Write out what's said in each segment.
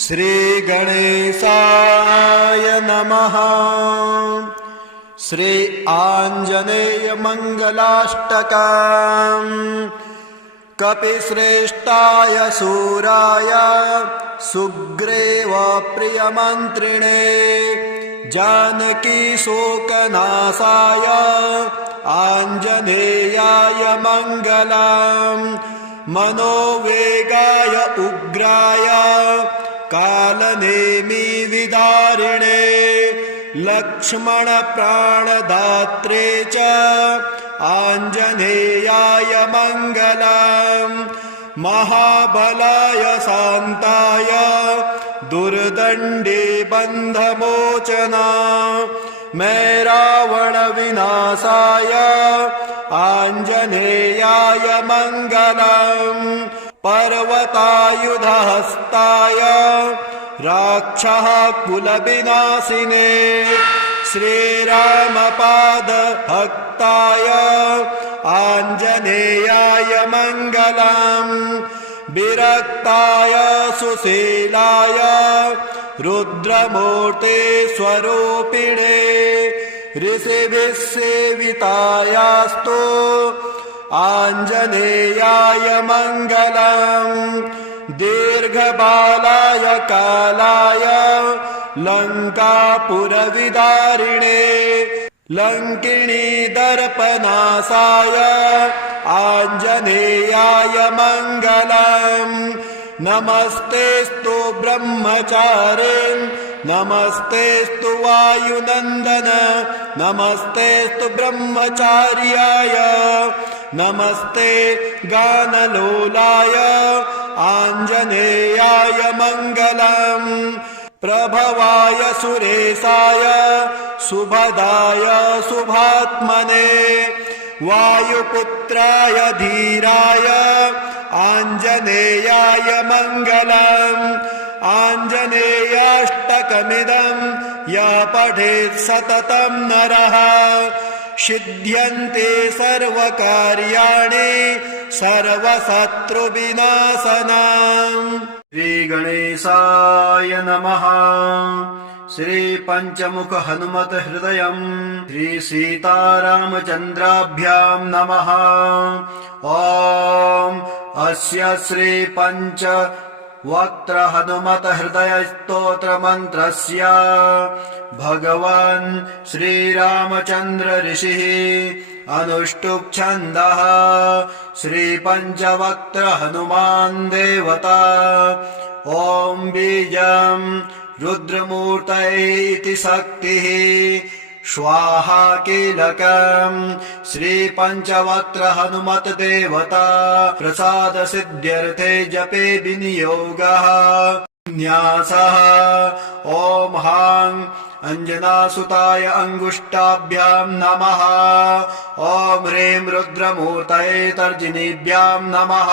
श्री गणेशाय नमः। श्री आंजनेय मंगलाष्टकम्। कपिश्रेष्ठाय सूराय सुग्रीव प्रियमन्त्रिणे जानकी शोकनाशाय आंजनेयाय मंगलम्। मनोवेगाय उग्राय कालनेमि विदारिणे लक्ष्मण प्राणदात्रे च आंजनेयाय मंगलम्। महाबलाय शान्ताय दुर्दण्डे बन्धमोचना रावण विनाशाय आंजनेयाय मंगलम्। पर्वतायुधहस्ताय राक्षः कुलविनाशिने श्रीरामपादभक्ताय आंजनेयाय मंगलम्। विरक्ताय सुशीलाय रुद्रमूर्ते स्वरूपिणे ऋषिभिः सेवितायास्तु आंजनेयाय मंगलम्। दीर्घबालाय कालाय लङ्कापुरविदारिणे लङ्किणी दर्पनाशाय आंजनेयाय मंगलम्। नमस्तेस्तु ब्रह्मचारिन् नमस्तेस्तु वायुनन्दन नमस्तेस्तु ब्रह्मचार्याय नमस्ते गानलोलाय आंजनेयाय मंगलम्। प्रभवाय सुरेशाय सुभदाय शुभात्मने वायुपुत्राय धीराय आंजनेयाय मंगलम्। आंजनेयाष्टकमिदं यः पठेत् सततं नरः सिद्ध्यन्ते सर्वकार्याणि सर्वशत्रुविनाशनम्। श्री गणेशाय नमः। श्री पंचमुख हनुमत हृदयम् श्री सीतारामचन्द्राभ्यां नमः। ॐ अस्य श्री पंच वक्त्र हनुमत हृदय स्तोत्र मंत्रस्य भगवान् श्रीरामचन्द्र ऋषिः अनुष्टुप् छन्दः श्री पंचवक्त्र हनुमान् देवता। ॐ बीजं रुद्रमूर्तये इति शक्तिः स्वाहा कीलकम् श्री पंचवक्त्र हनुमत देवता प्रसाद सिद्ध्यर्थे जपे विनियोगः न्यासः। ॐ हां अंजनासुताय अंगुष्ठाभ्यां नमः। ॐ ह्रीं रुद्रमूर्तये तर्जनीभ्यां नमः।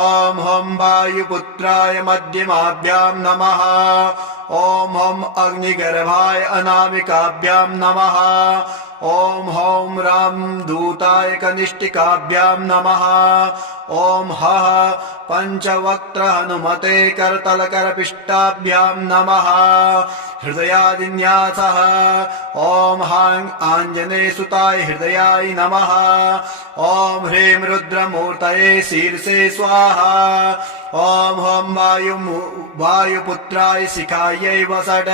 ॐ हं वायुपुत्राय मध्यमाभ्यां नमः। ॐ हं अग्निगर्भाय अनामिकाभ्यां नमः। ॐ हं रामदूताय कनिष्ठिकाभ्यां नमः। ॐ हः पंचवक्त्र हनुमते करतलकरपिष्टाभ्यां नमः। हृदयादिन्यासः। ॐ हां आंजनेयसुताय हृदयाय नमः। ॐ ह्रीं रुद्रमूर्तये शीर्षे स्वाहा। ॐ हं वायुपुत्राय शिखायै वषट्।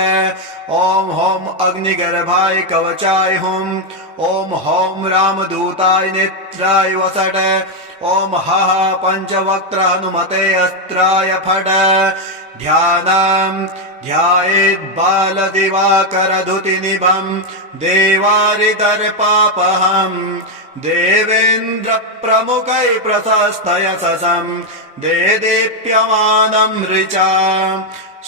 ॐ हं अग्निगर्भाय कवचाय हुम्। ॐ हं रामदूताय नेत्राय वषट्। ॐ हः पंचवक्त्र हनुमते अस्त्राय फट्। ध्यानम् ध्यायेत् बालदिवाकरधुतिनिभम् देवारिदर्पापहम् देवेन्द्रप्रमुखै प्रशस्तयशसम् देदीप्यमानम् ऋचा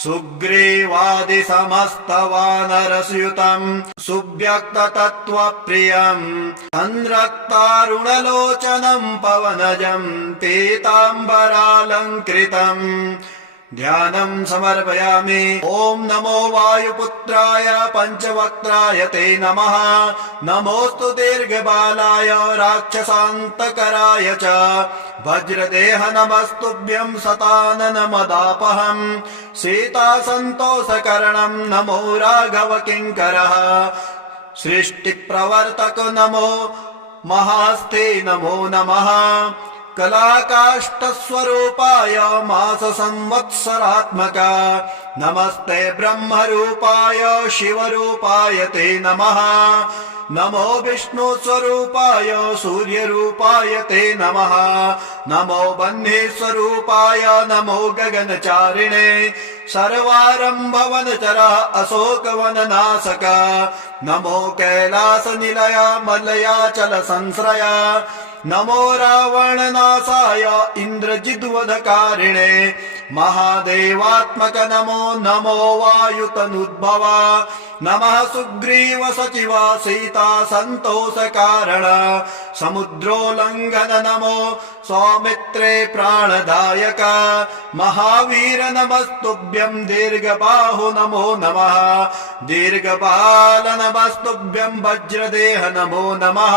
सुग्रीवादिसमस्तवानरस्युतम् सुव्यक्ततत्त्वप्रियम् संरक्तारुणलोचनम् पवनजम् पीताम्बरालङ्कृतम् ध्यानं समर्पयामि। ॐ नमो वायुपुत्राय पञ्चवक्त्राय ते नमः। नमोऽस्तु दीर्घबालाय राक्षसान्तकराय च। वज्रदेह नमस्तुभ्यं शताननमदापहम्। सीतासन्तोषकरणं नमो राघव किङ्करः। सृष्टिप्रवर्तक नमो महास्ते नमो नमः। कलाकाष्ठस्वरूपाय मास संवत्सरात्मका नमस्ते ब्रह्मरूपाय शिवरूपाय ते नमः। नमो विष्णुस्वरूपाय सूर्यरूपाय ते नमः। नमो बह्नेश्वरूपाय नमो गगनचारिणे। सर्वारम्भवनचरः अशोकवननाशक नमो कैलासनिलय मलयाचलसंश्रया। नमो रावणनाशाय इन्द्रजिद्वधकारिणे महादेवात्मक नमो नमो वायुतनुद्भव। नमः सुग्रीव सचिव सीता सन्तोषकारण समुद्रोल्लङ्घन नमो सौमित्रे प्राणदायक। महावीर नमस्तुभ्यं दीर्घबाहु नमो नमः। दीर्घबाल नमस्तुभ्यं वज्रदेह नमो नमः।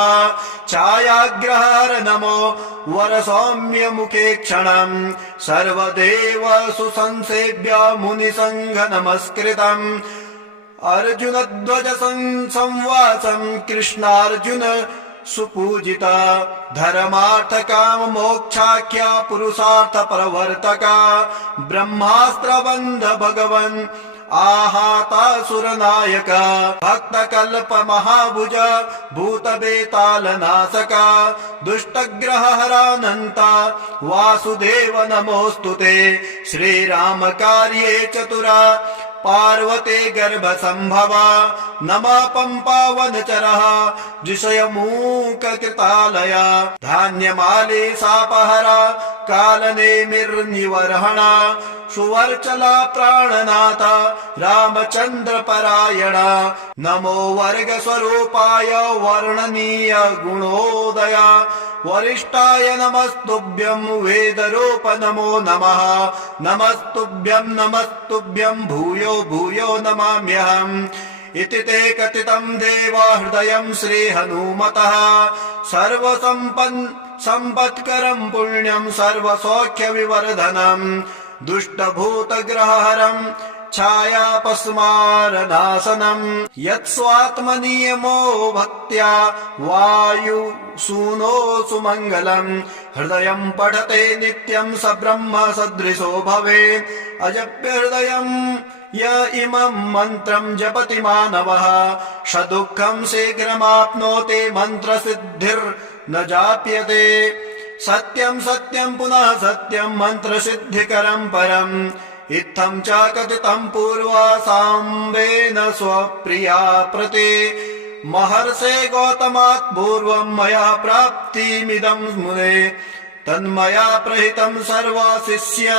छायाग्रहर नमो वरसौम्य मुखे क्षणम् सर्वदेव सुसंसेव्य मुनिसंघ नमस्कृतम्। अर्जुन ध्वज संवासं कृष्णार्जुन सुपूजिता। धर्मार्थ काम मोक्षाख्या पुरुषार्थ प्रवर्तका। ब्रह्मास्त्र बंध भगवन् आहातासुरनायक। भक्त कल्प महाभुज भूत बेताल नाशका। दुष्टग्रह हरानन्ता वासुदेव नमोस्तुते। श्रीराम कार्ये चतुरा पार्वते गर्भ संभवा। नमः पंपावनचरः जिषयमूक कृतालया। धान्यमाले सापहरा कालनेमिर्निवर्हणा। सुवर्चला प्राणनाथ रामचंद्र परायण। नमो वर्ग स्वरूपाय वर्णनीय गुणोदया। वरिष्ठाय नमस्तुभ्यं वेदरूप नमो नमः। नमस्तुभ्यं भूयो भूयो नमाम्यहम्। इति ते कथितं देव हृदयं श्रीहनुमतः। सर्वसम्पत्करं पुण्यं सर्वसौख्यविवर्धनम्। दुष्टभूतग्रहहरम् छायापस्मारनाशनम्। यत्स्वात्मनियमो भक्त्या वायुसूनो सुमङ्गलम्। हृदयं पठते नित्यं स ब्रह्म सदृशो भवेत्। अजप्य हृदयं य इमं मन्त्रं जपति मानवः स दुःखं शीघ्रमाप्नोति मन्त्रसिद्धिर्न जाप्यते। सत्यं सत्यं पुनः सत्यं मन्त्रसिद्धिकरं परम्। इत्थं च कथितं पूर्वा साम्बेन स्वप्रिया प्रति। महर्षे गौतमात् पूर्वं मया प्राप्तिमिदं मुने। तन्मया प्रहितं सर्वशिष्य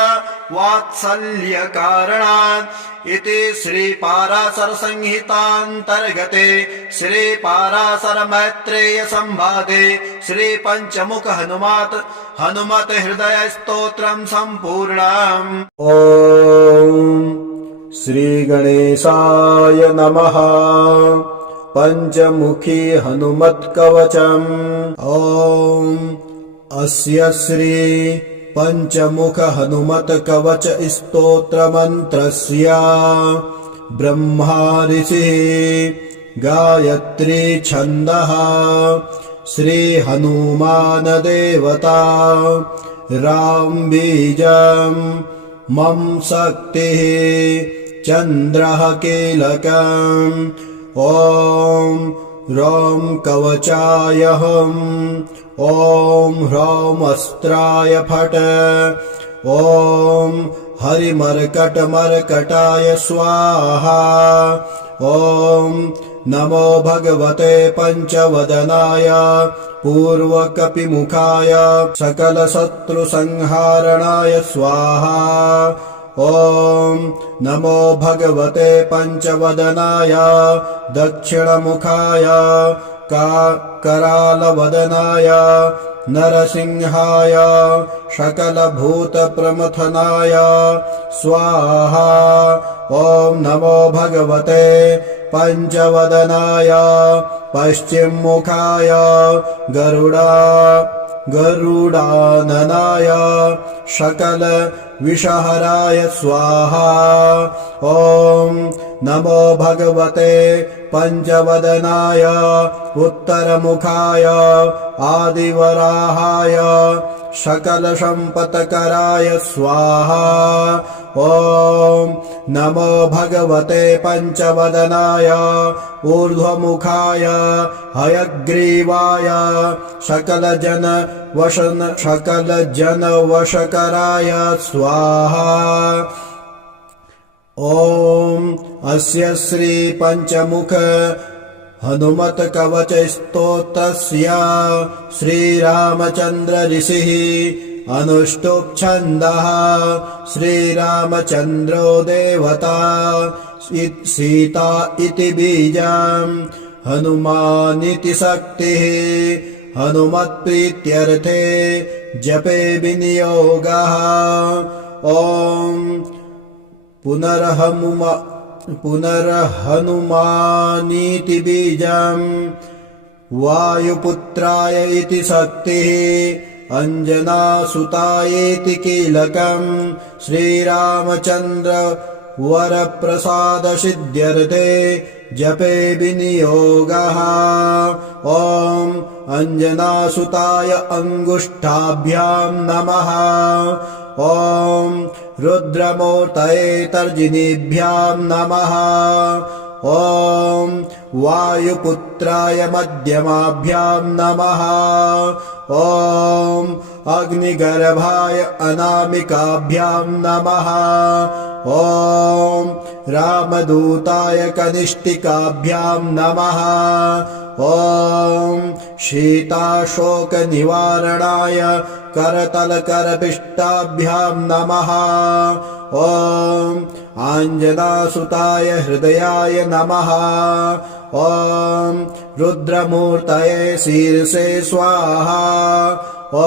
वात्सल्य कारणात्। इति श्रीपाराशर संहितान्तर्गते श्रीपाराशर मैत्रेय संवादे श्रीपञ्चमुख हनुमत हृदय स्तोत्रं सम्पूर्णम्। ॐ श्रीगणेशाय नमः। पञ्चमुखी हनुमत्कवचम्। ॐ अस्य श्री पञ्चमुख हनुमत कवच स्तोत्र मंत्रस्य ब्रह्मा ऋषिः गायत्री छन्दः। श्री हनुमान देवता राम बीजं मम शक्तिः चन्द्रः कीलकम्। ॐ ह्रौं कवचाय हम्। ॐ ह्रौं अस्त्राय फट्। ॐ हरिमर्कटमर्कटाय स्वाहा। ॐ नमो भगवते पञ्चवदनाय पूर्वकपिमुखाय सकलशत्रुसंहारणाय स्वाहा। ॐ नमो भगवते पञ्चवदनाय दक्षिणमुखाय करालवदनाय नरसिंहाय सकलभूतप्रमथनाय स्वाहा। ॐ नमो भगवते पञ्चवदनाय पश्चिममुखाय गरुडाननाय सकलविषहराय स्वाहा। ॐ नमो भगवते पञ्चवदनाय उत्तरमुखाय आदिवराहाय सकलसम्पत्कराय स्वाहा। ॐ नमो भगवते पञ्चवदनाय ऊर्ध्वमुखाय हयग्रीवाय सकलजनवशकराय स्वाहा। ॐ अस्य श्री पञ्चमुख हनुमत कवच स्तोत्रस्य श्रीरामचन्द्र ऋषिः अनुष्टुप् छन्दः श्रीरामचन्द्रो देवता सीता इति बीजम् हनुमानिति शक्तिः हनुमत्प्रीत्यर्थे जपे विनियोगः। ॐ पुनर्हनुमानीति बीजम् वायुपुत्राय इति शक्तिः अंजनासुतायेति कीलकम् श्रीरामचन्द्र वरप्रसादसिद्ध्यर्थे जपे विनियोगः। ॐ अंजनासुताय अंगुष्ठाभ्याम् नमः। ॐ रुद्रमूर्तये तर्जनीभ्याम् नमः। ॐ वायुपुत्राय मध्यमाभ्याम् नमः। ॐ अग्निगर्भाय अनामिकाभ्याम् नमः। ॐ रामदूताय कनिष्ठिकाभ्याम् नमः। ॐ शीताशोकनिवारणाय करतलकरपिष्टाभ्याम् नमः। ॐ आञ्जनासुताय हृदयाय नमः। ॐ रुद्रमूर्तये शीर्षे स्वाहा। ॐ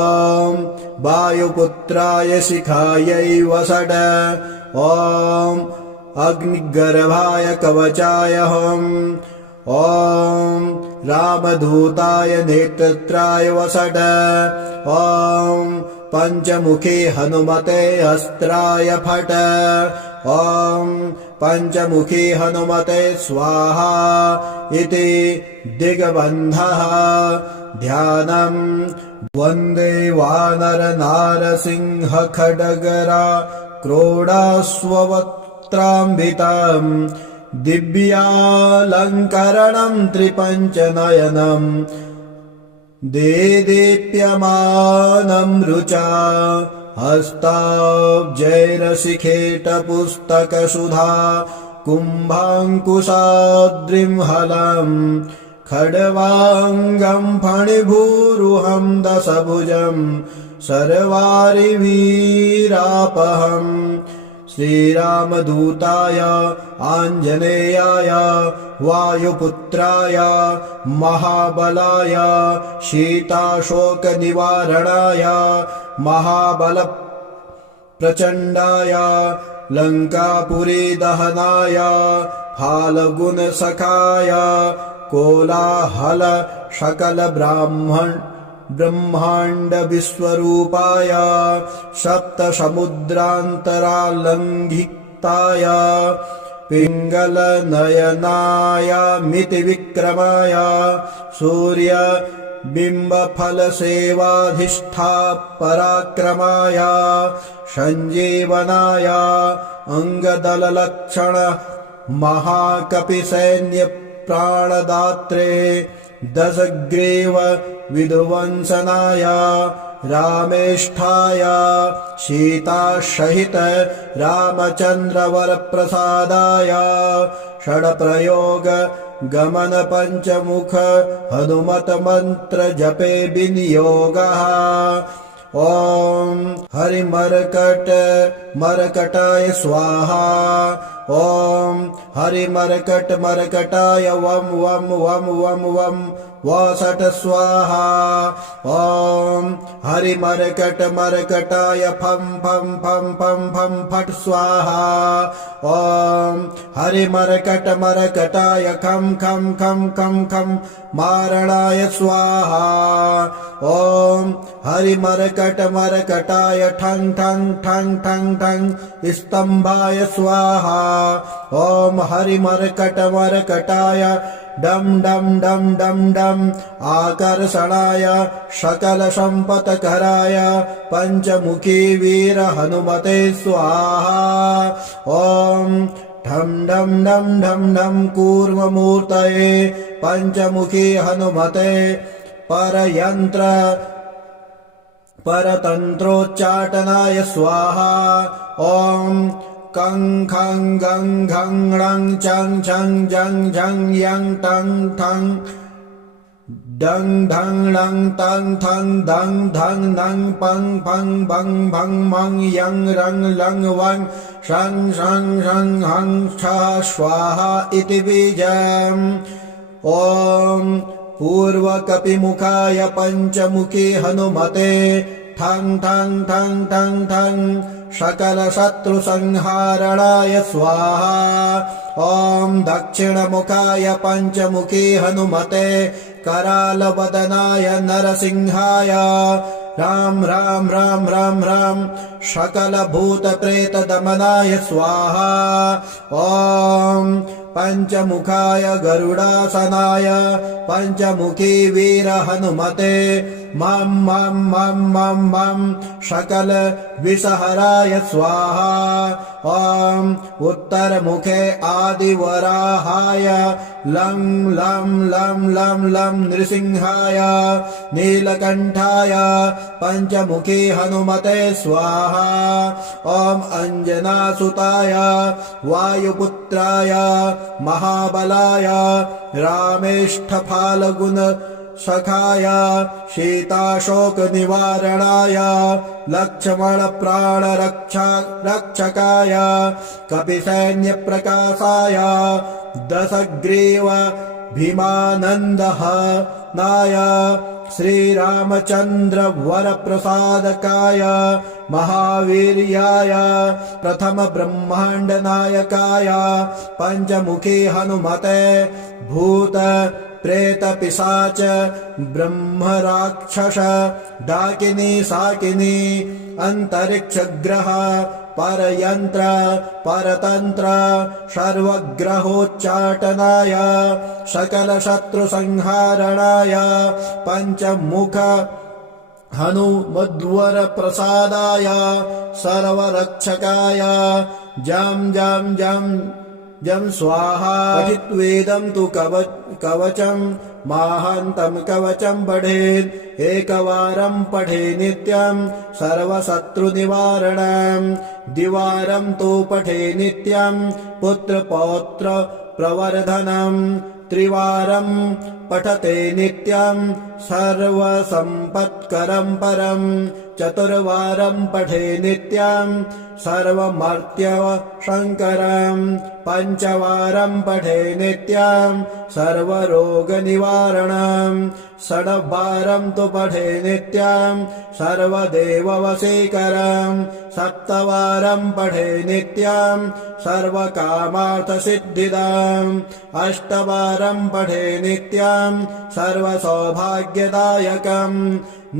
वायुपुत्राय शिखायै वषड। ॐ अग्निगर्भाय कवचाय हम्। ॐ रामदूताय नेत्रत्राय वषड। ॐ पञ्चमुखी हनुमते अस्त्राय फट। ॐ पञ्चमुखी हनुमते स्वाहा इति दिग्बन्धः ध्यानम् वन्दे वानर नारसिंह खड्गरा क्रोडास्ववक्त्राम्बितम् दिव्यालङ्करणम् त्रिपञ्चनयनम् देदीप्यमानम् रुचा हस्ताब्जैरशिखेटपुस्तकसुधा कुम्भाङ्कुशाद्रिम् हलम् खड्वाङ्गम् फणिभूरुहम् दशभुजम् सर्वारिवीरापहम् श्रीरामदूताय आञ्जनेयाय वायुपुत्राय महाबलाय शीताशोकनिवारणाय महाबलप्रचण्डाय लङ्कापुरीदहनाय फाल्गुनसखाय कोलाहल ब्रह्माण्ड विश्वरूपाय सप्तसमुद्रान्तरालङ्घिताय पिङ्गलनयनाय मितिविक्रमाय सूर्यबिम्बफलसेवाधिष्ठापराक्रमाय सञ्जीवनाय अङ्गदललक्षण महाकपिसैन्यप्राणदात्रे दशग्रीव विध्वंसनाय रामेष्ठाय सीतासहित रामचन्द्रवरप्रसादाय षड्प्रयोग गमन पञ्चमुख हनुमत मन्त्र जपे विनियोगः। ॐ हरिमर्कटाय स्वाहा। ॐ हरिमर्कटमर्कटाय वं वं वं वं वं वसट स्वाहा ॐ हरिमर्कटमर्कटाय फं फं फं फं फं फट् स्वाहा ॐ हरिमर्कटमर्कटाय खं खं खं खं खं मारणाय स्वाहा ॐ हरिमर्कटमर्कटाय ठं ठं ठं ठं ठं स्तम्भाय स्वाहा ॐ हरिमर्कटमर्कटाय डम डम डम डम डम आकर्षणाय सकलसम्पत्कराय पञ्चमुखी वीर हनुमते स्वाहा ॐ ढम ढम ढम ढम ढम कूर्ममूर्तये पञ्चमुखी हनुमते परयन्त्र परतन्त्रोच्चाटनाय स्वाहा ॐ कं खं गं घं ङं चं छं जं झं यं टं ठं डं ढं णं तं थं धं धं नं पं फं भं भं मं यं रं लं वं शं शं शं हं छ स्वाहा इति बीजम् ॐ पूर्वकपिमुखाय पञ्चमुखी हनुमते ठं ठं ठं ठं ठं सकलशत्रुसंहारणाय स्वाहा ॐ दक्षिणमुखाय पञ्चमुखी हनुमते करालवदनाय नरसिंहाय राम राम राम राम राम सकलभूतप्रेतदमनाय स्वाहा ॐ पञ्चमुखाय गरुडासनाय पञ्चमुखी वीर हनुमते मं मं मं मं मं सकल विषहराय स्वाहा ॐ उत्तरमुखे आदिवराहाय लं लं लं लं लं नृसिंहाय नीलकण्ठाय पञ्चमुखी हनुमते स्वाहा ॐ अञ्जनासुताय वायुपुत्राय महाबलाय रामेष्ठफाल्गुन सखाय सीताशोकनिवारणाय लक्ष्मणप्राणरक्षकाय कपिसैन्यप्रकाशाय दशग्रीव भीमानन्दः नाय श्रीरामचन्द्र वरप्रसादकाय महावीर्याय प्रथम ब्रह्माण्डनायकाय पञ्चमुखी हनुमते भूत प्रेत पिशाच ब्रह्मराक्षस डाकिनी साकिनी अंतरिक्षग्रह परयंत्र परतंत्र सर्वग्रहोच्चाटनाय सकलशत्रुसंहारणाय पञ्चमुख हनुमद्वर प्रसादाय सर्वरक्षकाय जं जं जं जं स्वाहा पठित्वेदं तु कवचं माहान्तं कवचं पठेत् एकवारं पठे नित्यं सर्वशत्रुनिवारणं द्विवारं तु पठे नित्यं पुत्रपौत्र प्रवर्धनं त्रिवारं पठते नित्यं सर्वसम्पत्करं परं चतुर्वारं पठे नित्यं सर्वमर्त्यशङ्करं पञ्चवारं पठे नित्यं सर्वरोगनिवारणं षड्वारं तु पठे नित्यं सर्वदेववशीकरं सप्तवारं पठे नित्यं सर्वकामार्थसिद्धिदम् अष्टवारं पठे नित्यं सर्वसौभाग्यदायकम्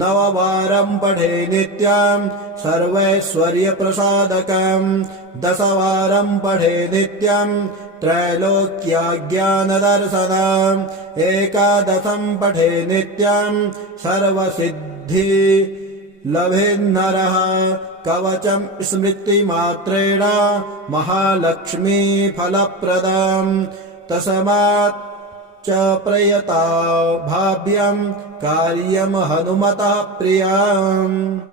नववारं पठे नित्यं सर्वैश्वर्यप्रसादकम् दशवारं पठे नित्यं त्रैलोक्यज्ञानदर्शनम् एकादशं पठे नित्यं सर्वसिद्धि लभेन्नरः कवचं स्मृतिमात्रेण महालक्ष्मी फलप्रदम् तस्मात् च प्रयता भाव्यं कार्यं हनुमतः प्रियम्।